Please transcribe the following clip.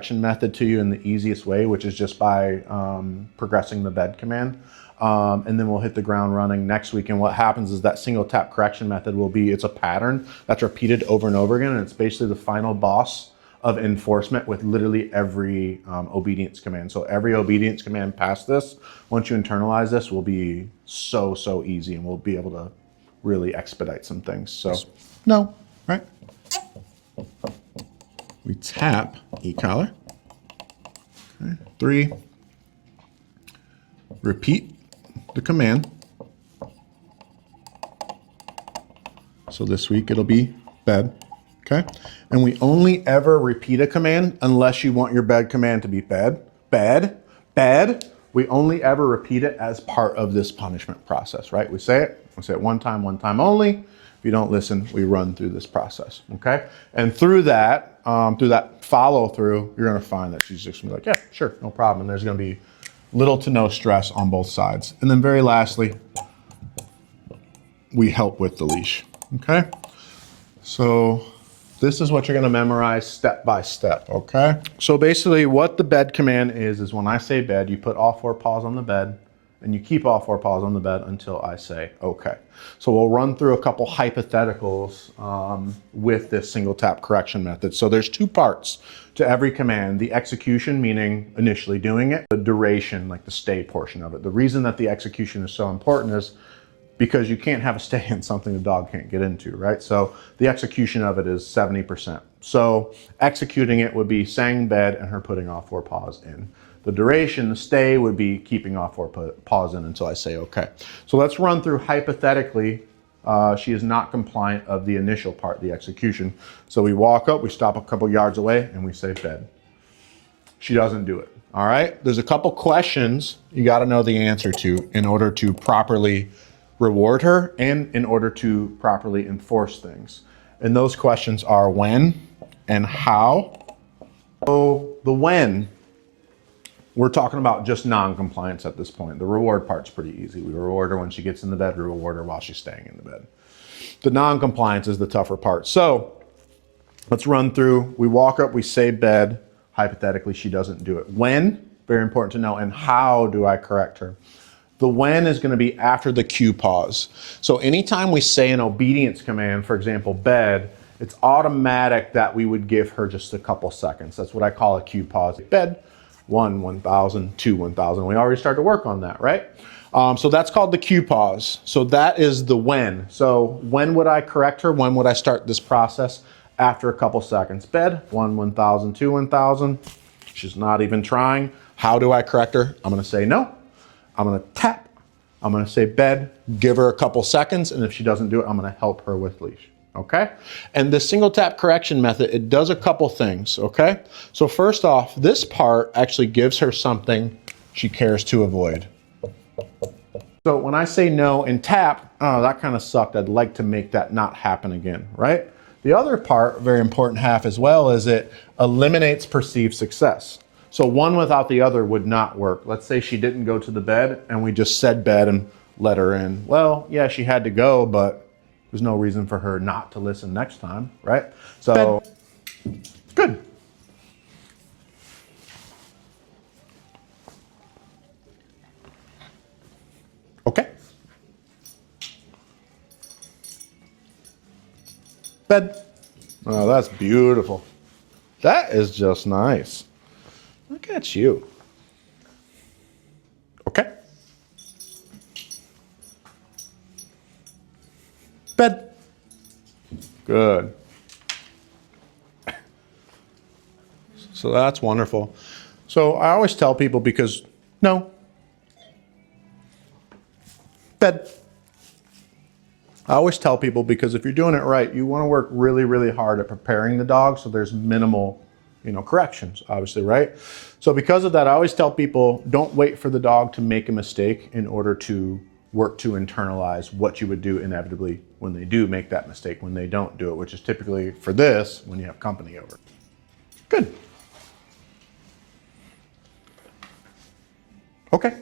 correction method to you in the easiest way, which is just by progressing the bed command. And then we'll hit the ground running next week. And what happens is that single tap correction method will be, it's a pattern that's repeated over and over again. And it's basically the final boss of enforcement with literally every obedience command. So every obedience command past this, once you internalize this, will be so, so easy, and we'll be able to really expedite some things. So no, right? We tap e-collar. Okay. 3. Repeat the command. So this week it'll be bed, okay? And we only ever repeat a command unless you want your bed command to be bed, bed, bed. We only ever repeat it as part of this punishment process, right? We say it one time only. If you don't listen, we run through this process, okay? And through that follow through, you're gonna find that she's just gonna be like, yeah, sure, no problem. And there's gonna be little to no stress on both sides. And then very lastly, we help with the leash, okay? So this is what you're gonna memorize step by step, okay? So basically what the bed command is when I say bed, you put all 4 paws on the bed, and you keep all 4 paws on the bed until I say okay. So we'll run through a couple hypotheticals with this single tap correction method. So there's 2 parts to every command: the execution, meaning initially doing it, the duration, like the stay portion of it. The reason that the execution is so important is because you can't have a stay in something the dog can't get into, right? So the execution of it is 70%. So executing it would be saying bed and her putting all 4 paws in. The duration, the stay, would be keeping all 4 paws in until I say okay. So let's run through hypothetically. She is not compliant of the initial part, the execution. So we walk up, we stop a couple yards away, and we say bed. She doesn't do it, all right? There's a couple questions you gotta know the answer to in order to properly reward her and in order to properly enforce things. And those questions are when and how. So the when, we're talking about just non-compliance at this point. The reward part's pretty easy. We reward her when she gets in the bed, we reward her while she's staying in the bed. The non-compliance is the tougher part. So let's run through. We walk up, we say bed. Hypothetically, she doesn't do it. When, very important to know, and how do I correct her? The when is gonna be after the cue pause. So anytime we say an obedience command, for example, bed, it's automatic that we would give her just a couple seconds. That's what I call a cue pause. Bed. 1, 1,000, 2, 1,000. We already started to work on that, right? So that's called the cue pause. So that is the when. So when would I correct her? When would I start this process? After a couple seconds. Bed, 1, 1,000, 2, 1,000. She's not even trying. How do I correct her? I'm gonna say no. I'm gonna tap. I'm gonna say bed, give her a couple seconds, and if she doesn't do it, I'm gonna help her with leash. Okay? And the single tap correction method, it does a couple things, okay? So first off, this part actually gives her something she cares to avoid. So when I say no and tap, oh, that kind of sucked. I'd like to make that not happen again, right? The other part, very important half as well, is it eliminates perceived success. So one without the other would not work. Let's say she didn't go to the bed and we just said bed and let her in. Well, yeah, she had to go, but there's no reason for her not to listen next time, right? So, good. Okay. Bed. Oh, that's beautiful. That is just nice. Look at you. Okay. Bed. Good. So that's wonderful. So I always tell people because, no. Bed. I always tell people because if you're doing it right, you want to work really, really hard at preparing the dog so there's minimal, corrections, obviously, right? So because of that, I always tell people, don't wait for the dog to make a mistake in order to work to internalize what you would do inevitably when they do make that mistake, when they don't do it, which is typically for this, when you have company over. Good. Okay.